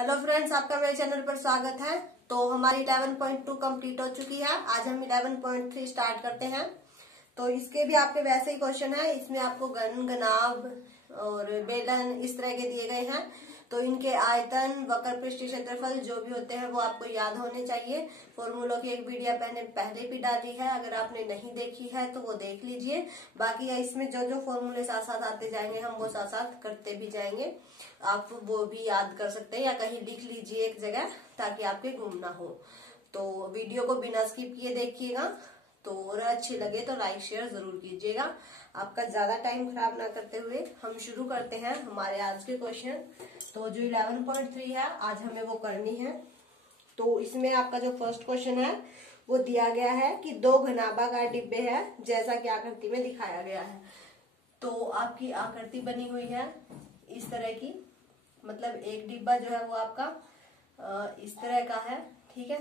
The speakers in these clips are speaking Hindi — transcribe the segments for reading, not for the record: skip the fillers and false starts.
हेलो फ्रेंड्स, आपका मेरे चैनल पर स्वागत है। तो हमारी 11.2 कंप्लीट हो चुकी है। आज हम 11.3 स्टार्ट करते हैं। तो इसके भी आपके वैसे ही क्वेश्चन है। इसमें आपको घन, घनाभ और बेलन इस तरह के दिए गए हैं। तो इनके आयतन, वक्र पृष्ठीय क्षेत्रफल जो भी होते हैं वो आपको याद होने चाहिए। फॉर्मूलों की एक वीडियो मैंने पहले भी डाली है, अगर आपने नहीं देखी है तो वो देख लीजिए। बाकी इसमें जो जो फॉर्मूले साथ साथ आते जाएंगे हम वो साथ साथ करते भी जाएंगे। आप वो भी याद कर सकते हैं या कहीं लिख लीजिए एक जगह, ताकि आपके गुम ना हो। तो वीडियो को बिना स्किप किए देखिएगा। तो और अच्छी लगे तो लाइक शेयर जरूर कीजिएगा। आपका ज्यादा टाइम खराब ना करते हुए हम शुरू करते हैं हमारे आज के क्वेश्चन। तो जो 11.3 है आज हमें वो करनी है। तो इसमें आपका जो फर्स्ट क्वेश्चन है वो दिया गया है कि दो घनाभागार डिब्बे हैं जैसा कि आकृति में दिखाया गया है। तो आपकी आकृति बनी हुई है इस तरह की, मतलब एक डिब्बा जो है वो आपका इस तरह का है, ठीक है।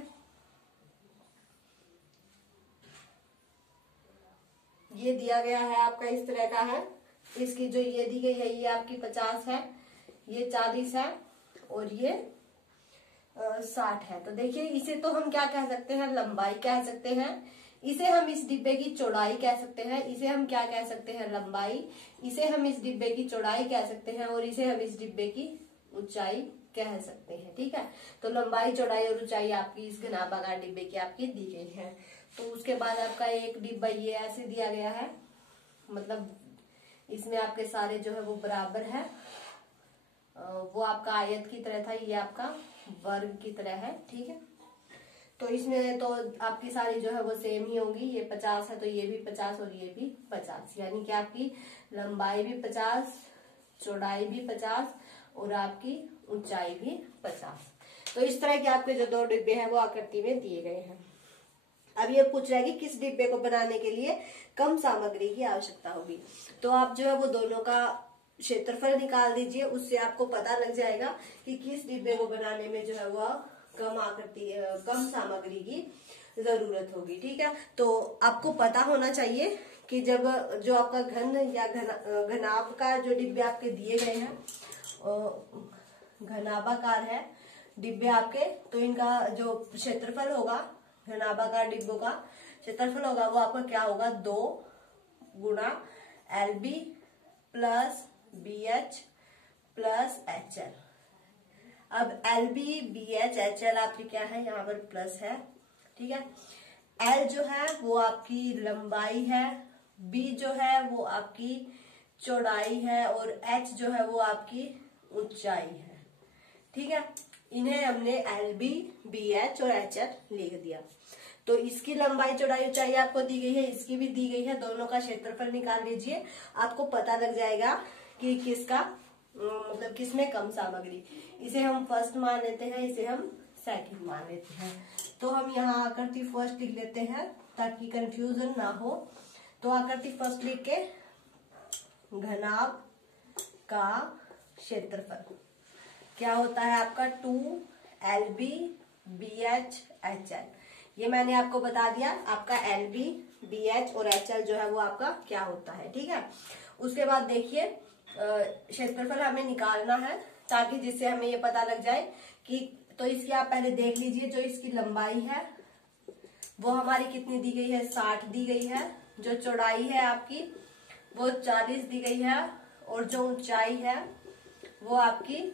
ये दिया गया है आपका इस तरह का है। इसकी जो ये दी गई है ये आपकी 50 है, ये 40 है और ये 60 है। तो देखिए इसे तो हम क्या कह सकते हैं, लंबाई कह सकते हैं। इसे हम इस डिब्बे की चौड़ाई कह सकते हैं। इसे हम क्या कह सकते हैं, लंबाई। इसे हम इस डिब्बे की चौड़ाई कह सकते हैं और इसे हम इस डिब्बे की ऊंचाई कह सकते हैं, ठीक है। तो लंबाई, चौड़ाई और ऊंचाई आपकी इस घनाभागार डिब्बे की आपकी दी गई है। तो उसके बाद आपका एक डिब्बा ये ऐसे दिया गया है, मतलब इसमें आपके सारे जो है वो बराबर है। वो आपका आयत की तरह था, ये आपका वर्ग की तरह है, ठीक है। तो इसमें तो आपकी सारी जो है वो सेम ही होंगी। ये 50 है तो ये भी 50 और ये भी 50, यानी कि आपकी लंबाई भी 50, चौड़ाई भी 50 और आपकी ऊंचाई भी 50। तो इस तरह के आपके जो दो डिब्बे हैं वो आकृति में दिए गए हैं। अब ये पूछ रहा है कि किस डिब्बे को बनाने के लिए कम सामग्री की आवश्यकता होगी। तो आप जो है वो दोनों का क्षेत्रफल निकाल दीजिए, उससे आपको पता लग जाएगा कि किस डिब्बे को बनाने में जो है वो कम सामग्री की जरूरत होगी, ठीक है। तो आपको पता होना चाहिए कि जब जो आपका घन या घनाभ का जो डिब्बे आपके दिए गए हैं, घनाभाकार है डिब्बे आपके, तो इनका जो क्षेत्रफल होगा, घनाभाकार डिब्बों का क्षेत्रफल होगा वो आपका क्या होगा, 2 गुणा LB plus BH plus HL। अब LB BH HL आपकी क्या है, यहाँ पर प्लस है, ठीक है। L जो है वो आपकी लंबाई है, B जो है वो आपकी चौड़ाई है और H जो है वो आपकी ऊंचाई है, ठीक है। इन्हें हमने LB BH और HL लिख दिया। तो इसकी लंबाई, चौड़ाई, ऊंचाई आपको दी गई है, इसकी भी दी गई है। दोनों का क्षेत्रफल निकाल लीजिए, आपको पता लग जाएगा कि किसका मतलब किसमें कम सामग्री। इसे हम फर्स्ट मान लेते हैं, इसे हम सेकंड मान लेते हैं। तो हम यहाँ आकृति फर्स्ट लिख लेते हैं ताकि कंफ्यूजन ना हो। तो आकृति फर्स्ट लिख के घनाभ का क्षेत्रफल क्या होता है आपका 2LB BH HL। ये मैंने आपको बता दिया, आपका LB BH और HL जो है वो आपका क्या होता है, ठीक है। उसके बाद देखिए क्षेत्रफल हमें निकालना है ताकि जिससे हमें ये पता लग जाए कि, तो इसकी आप पहले देख लीजिए। जो इसकी लंबाई है वो हमारी कितनी दी गई है, 60 दी गई है। जो चौड़ाई है आपकी वो 40 दी गई है और जो ऊंचाई है वो आपकी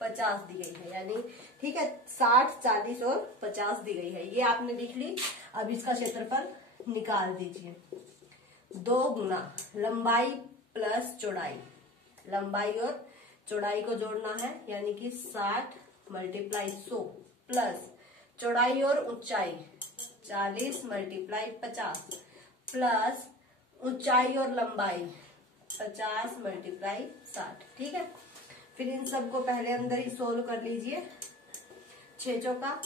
50 दी गई है, यानी ठीक है 60, 40 और 50 दी गई है। ये आपने लिख ली। अब इसका क्षेत्रफल निकाल दीजिए। 2 गुना लंबाई प्लस चौड़ाई, लंबाई और चौड़ाई को जोड़ना है, यानी कि 60 मल्टीप्लाई 100 प्लस चौड़ाई और ऊंचाई 40 मल्टीप्लाई 50 प्लस ऊंचाई और लंबाई 50 मल्टीप्लाई 60, ठीक है। फिर इन सबको पहले अंदर ही सोल्व कर लीजिए। 6 चौका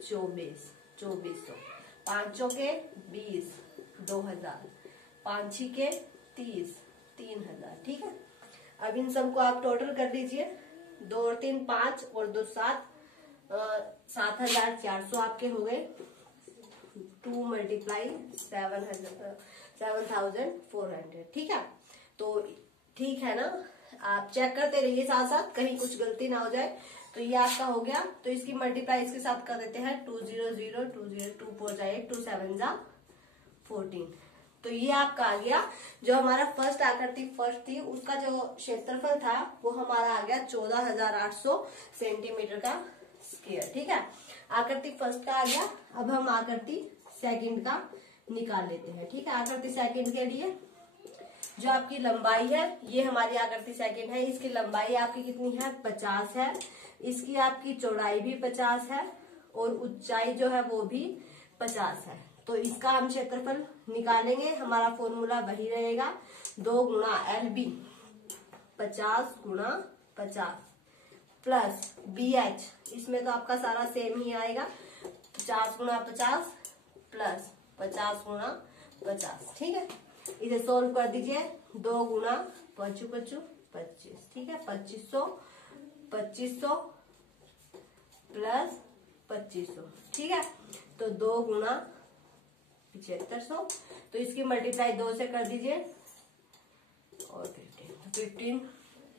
24, 2400, 5 चौके 20, 2000, 5 छीके 30, 3000, ठीक है। अब इन सबको आप टोटल कर लीजिए। 2 और 3 5 और 2 7, 7400 आपके हो गए। 2 मल्टीप्लाई 7400, ठीक है। तो ठीक है ना, आप चेक करते रहिए साथ साथ, कहीं कुछ गलती ना हो जाए। तो ये आपका हो गया। तो इसकी मल्टीप्लाई इसके साथ कर देते हैं 200 2 4 जाए 2 7 जा 14। तो ये आपका आ गया जो हमारा फर्स्ट आकृति फर्स्ट थी उसका जो क्षेत्रफल था वो हमारा आ गया 14,800 सेंटीमीटर का स्क्वायर। ठीक है, आकृति फर्स्ट का आ गया। अब हम आकृति सेकंड का निकाल लेते हैं। ठीक है, आकृति सेकंड के लिए जो आपकी लंबाई है ये हमारी आकृति सेकंड है, इसकी लंबाई आपकी कितनी है 50 है, इसकी आपकी चौड़ाई भी 50 है और ऊंचाई जो है वो भी 50 है। तो इसका हम क्षेत्रफल निकालेंगे, हमारा फॉर्मूला वही रहेगा 2 गुणा LB 50 गुणा 50 प्लस BH, इसमें तो आपका सारा सेम ही आएगा 50 गुणा 50 प्लस 50 गुणा 50। ठीक है, इसे सोल्व कर दीजिए। 2 गुणा 5 5 25। ठीक है, 2500 2500 प्लस 2500। ठीक है, तो 2 गुणा 7500। तो इसकी मल्टीप्लाई 2 से कर दीजिए और 15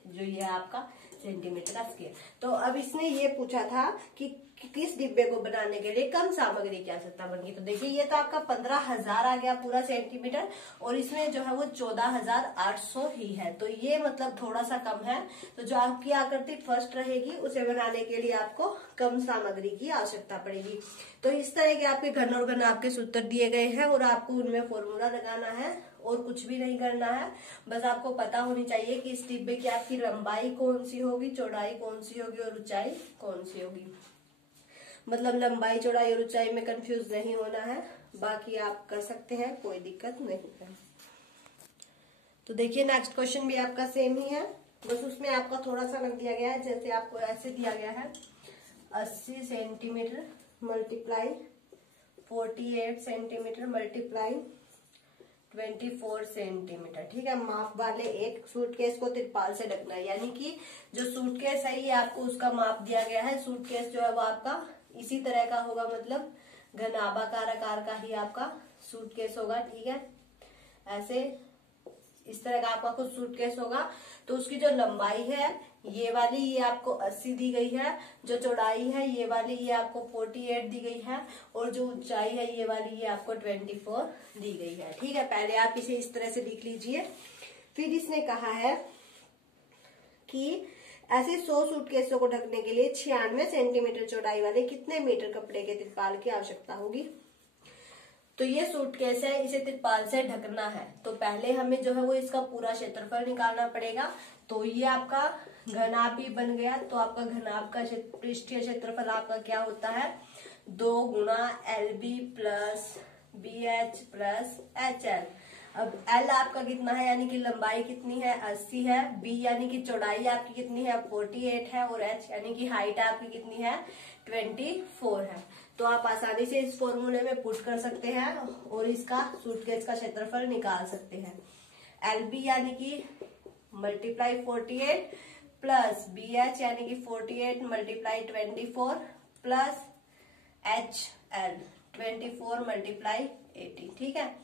जो ये आपका सेंटीमीटर का स्केल। तो अब इसने ये पूछा था कि किस डिब्बे को बनाने के लिए कम सामग्री की आवश्यकता बनेगी। तो देखिए ये तो आपका 15,000 आ गया पूरा सेंटीमीटर और इसमें जो है वो 14,800 ही है। तो ये मतलब थोड़ा सा कम है। तो जो आपकी आकृति फर्स्ट रहेगी उसे बनाने के लिए आपको कम सामग्री की आवश्यकता पड़ेगी। तो इस तरह के आपके घन और घन आपके सूत्र दिए गए हैं और आपको उनमें फॉर्मूला लगाना है और कुछ भी नहीं करना है। बस आपको पता होनी चाहिए कि इस डिब्बे की आपकी लंबाई कौन सी होगी, चौड़ाई कौन सी होगी और ऊंचाई कौन सी होगी। मतलब लंबाई चौड़ाई और ऊंचाई में कंफ्यूज नहीं होना है, बाकी आप कर सकते हैं, कोई दिक्कत नहीं है। तो देखिए नेक्स्ट क्वेश्चन भी आपका सेम ही है, बस उसमें आपका थोड़ा सा लग दिया गया है। जैसे आपको ऐसे दिया गया है 80 centimetre multiply 48 centimetre multiply 24 centimetre. ठीक है, माप वाले एक सूटकेस को तिरपाल से ढकना है, यानी कि जो सूटकेस है ये आपको उसका माप दिया गया है। सूटकेस जो है वो आपका इसी तरह का होगा, मतलब घनाभाकार आकार का ही आपका सूटकेस होगा। ठीक है, ऐसे इस तरह का आपका कुछ सूटकेस होगा। तो उसकी जो लंबाई है ये वाली ये आपको 80 दी गई है, जो चौड़ाई है ये वाली ये आपको 48 दी गई है और जो ऊंचाई है ये वाली ये आपको 24 दी गई है। ठीक है, पहले आप इसे इस तरह से लिख लीजिए। फिर इसने कहा है कि ऐसे 100 सूटकेसों को ढकने के लिए 96 सेंटीमीटर चौड़ाई वाले कितने मीटर कपड़े के तिरपाल की आवश्यकता होगी। तो ये सूटकेस है, इसे तिरपाल से ढकना है। तो पहले हमें जो है वो इसका पूरा क्षेत्रफल निकालना पड़ेगा। तो ये आपका घनाभ भी बन गया। तो आपका घनाभ का पृष्ठीय क्षेत्रफल आपका क्या होता है 2 गुणा LB plus BH plus HL। अब L आपका कितना है, यानी कि लंबाई कितनी है 80 है, B यानी कि चौड़ाई आपकी कितनी है 48 है और H यानी कि हाइट आपकी कितनी है 24 है। तो आप आसानी से इस फॉर्मूले में पुट कर सकते हैं और इसका सूटकेस का क्षेत्रफल निकाल सकते हैं। LB यानी कि मल्टीप्लाई 48 प्लस BH यानी कि 48 मल्टीप्लाई 24 प्लस HL 24 मल्टीप्लाई 80। ठीक है,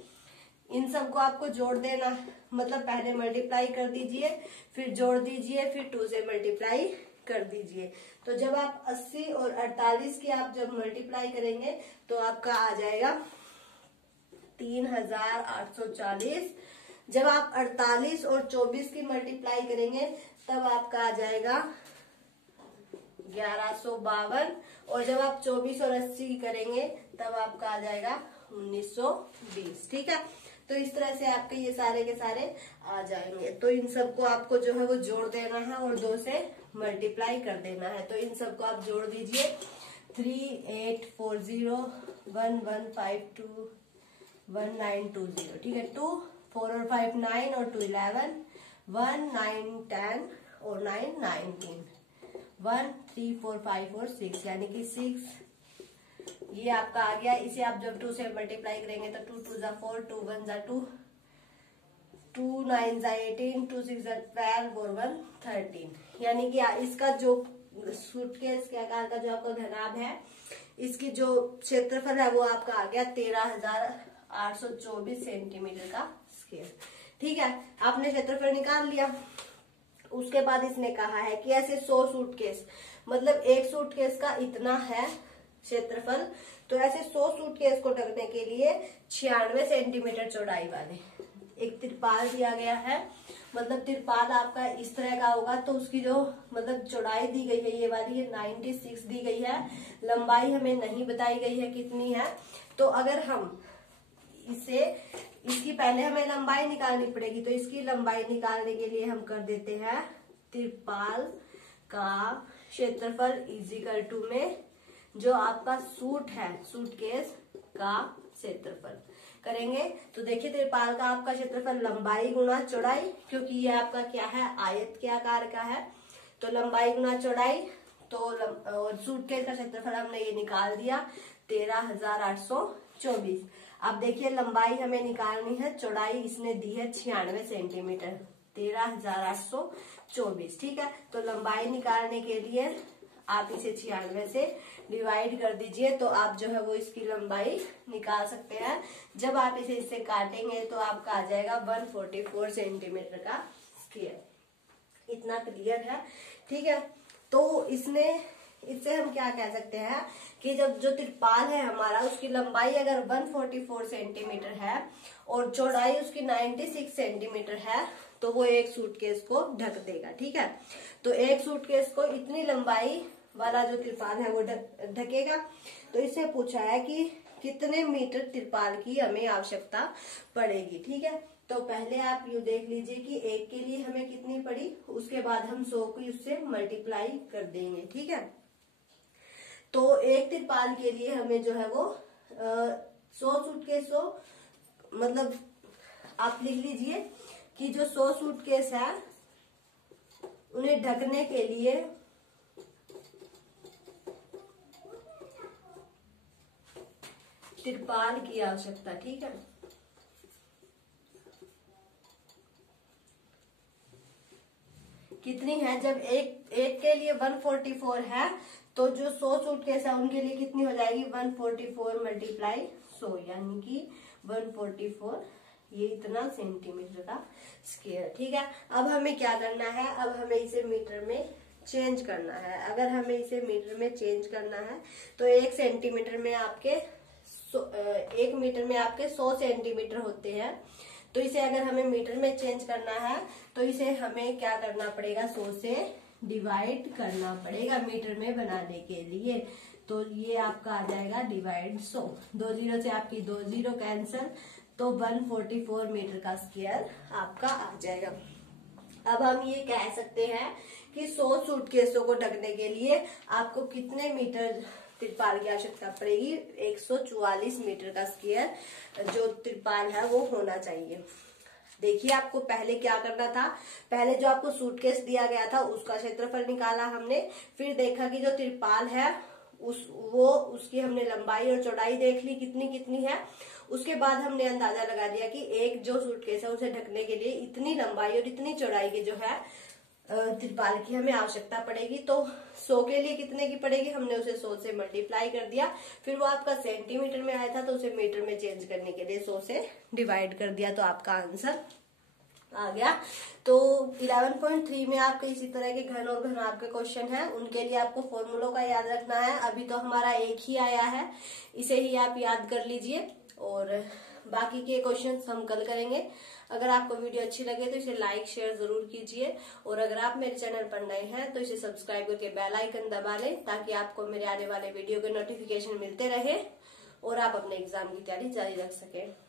इन सबको आपको जोड़ देना, मतलब पहले मल्टीप्लाई कर दीजिए फिर जोड़ दीजिए फिर 2 से मल्टीप्लाई कर दीजिए। तो जब आप 80 और 48 की आप जब मल्टीप्लाई करेंगे तो आपका आ जाएगा 3840। जब आप 48 और 24 की मल्टीप्लाई करेंगे तब आपका आ जाएगा 1152 और जब आप 24 और 80 करेंगे तब आपका आ जाएगा 1920। ठीक है, तो इस तरह से आपके ये सारे के सारे आ जाएंगे। तो इन सबको आपको जो है वो जोड़ देना है और 2 से मल्टीप्लाई कर देना है। तो इन सबको आप जोड़ दीजिए 3840 1152 1920। ठीक है, 2 4 और 5 9 और 2 11 1 9 10 और 9 19 1 3 4 5 और 6 यानी कि 6 ये आपका आ गया। इसे आप जब 2 से मल्टीप्लाई करेंगे तो 2 2 जा 4 2 1 जा 2 2 9 जा 18 2 6 जा 12 और 1 13 यानी कि इसका जो सूटकेस के आकार का जो आपका घनाभ है इसकी जो क्षेत्रफल है वो आपका आ गया 13,824 सेंटीमीटर का स्क्वायर। ठीक है, आपने क्षेत्रफल निकाल लिया। उसके बाद इसने कहा है कि ऐसे 100 सूटकेस, मतलब एक सूटकेस का इतना है क्षेत्रफल, तो ऐसे 100 सूटकेस को ढकने के लिए 96 सेंटीमीटर चौड़ाई वाले एक तिरपाल दिया गया है। मतलब तिरपाल आपका इस तरह का होगा, तो उसकी जो मतलब चौड़ाई दी गई है ये वाली, ये 96 दी गई है। लंबाई हमें नहीं बताई गई है कितनी है। तो अगर हम इसकी पहले हमें लंबाई निकालनी पड़ेगी, तो इसकी लंबाई निकालने के लिए हम कर देते हैं तिरपाल का क्षेत्रफल इजिकल टू में जो आपका सूट है, सूटकेस का क्षेत्रफल करेंगे। तो देखिए तिरपाल का आपका क्षेत्रफल लंबाई गुना चौड़ाई, क्योंकि ये आपका क्या है, आयत के आकार का है, तो लंबाई गुना चौड़ाई। तो और सूटकेस का क्षेत्रफल हमने ये निकाल दिया 13,824। अब देखिए लंबाई हमें निकालनी है, चौड़ाई इसने दी है 96 सेंटीमीटर, 13,824। ठीक है, तो लंबाई निकालने के लिए आप इसे 96 से डिवाइड कर दीजिए, तो आप जो है वो इसकी लंबाई निकाल सकते हैं। जब आप इसे इससे काटेंगे तो आपका आ जाएगा 144 सेंटीमीटर का स्क्वायर। इतना क्लियर है? ठीक है, तो इससे हम क्या कह सकते हैं कि जब जो तिरपाल है हमारा, उसकी लंबाई अगर 144 सेंटीमीटर है और चौड़ाई उसकी 96 सेंटीमीटर है, तो वो एक सूटकेस को ढक देगा। ठीक है, तो एक सूटकेस को इतनी लंबाई वाला जो तिरपाल है वो ढकेगा। तो इससे पूछा है कि कितने मीटर तिरपाल की हमें आवश्यकता पड़ेगी। ठीक है, तो पहले आप यू देख लीजिए कि एक के लिए हमें कितनी पड़ी, उसके बाद हम 100 को उससे मल्टीप्लाई कर देंगे। ठीक है, तो एक तिरपाल के लिए हमें जो है वो 100 सूटकेसों, मतलब आप लिख लीजिए कि जो 100 सूटकेस है उन्हें ढकने के लिए तिरपाल की आवश्यकता। ठीक है, कितनी है, जब एक के लिए 144 है, तो जो 100 सूटकेस है उनके लिए कितनी हो जाएगी, 144 मल्टीप्लाई 100, यानी कि 144, ये इतना सेंटीमीटर का स्क्वायर। ठीक है, अब हमें क्या करना है, अब हमें इसे मीटर में चेंज करना है। अगर हमें इसे मीटर में चेंज करना है तो 1 सेंटीमीटर में आपके 1 मीटर में आपके 100 सेंटीमीटर होते हैं। तो इसे अगर हमें मीटर में चेंज करना है तो इसे हमें क्या करना पड़ेगा, 100 से डिवाइड करना पड़ेगा मीटर में बनाने के लिए। तो ये आपका आ जाएगा डिवाइड 100, 2 जीरो से आपकी 2 जीरो कैंसल, तो 144 मीटर का स्क्वायर आपका आ जाएगा। अब हम ये कह सकते हैं कि 100 सूटकेसों को ढकने के लिए आपको कितने मीटर तिरपाल की आवश्यकता पड़ेगी, 144 मीटर का स्क्वायर जो तिरपाल है वो होना चाहिए। देखिए आपको पहले क्या करना था, पहले जो आपको सूटकेस दिया गया था उसका क्षेत्रफल निकाला हमने, फिर देखा कि जो तिरपाल है उसकी हमने लंबाई और चौड़ाई देख ली कितनी कितनी है। उसके बाद हमने अंदाजा लगा दिया कि एक जो सूटकेस है उसे ढकने के लिए इतनी लंबाई और इतनी चौड़ाई की जो है तिरपाल की हमें आवश्यकता पड़ेगी। तो 100 के लिए कितने की पड़ेगी, हमने उसे 100 से मल्टीप्लाई कर दिया, फिर वो आपका सेंटीमीटर में आया था तो उसे मीटर में चेंज करने के लिए 100 से डिवाइड कर दिया, तो आपका आंसर आ गया। तो 11.3 में आपके इसी तरह के घन और घनाभ के क्वेश्चन है, उनके लिए आपको फॉर्मूलों का याद रखना है। अभी तो हमारा एक ही आया है, इसे ही आप याद कर लीजिए और बाकी के क्वेश्चंस हम कल करेंगे। अगर आपको वीडियो अच्छी लगे तो इसे लाइक शेयर जरूर कीजिए, और अगर आप मेरे चैनल पर नए हैं तो इसे सब्सक्राइब करके बेल आइकन दबा लें, ताकि आपको मेरे आने वाले वीडियो के नोटिफिकेशन मिलते रहे और आप अपने एग्जाम की तैयारी जारी रख सकें।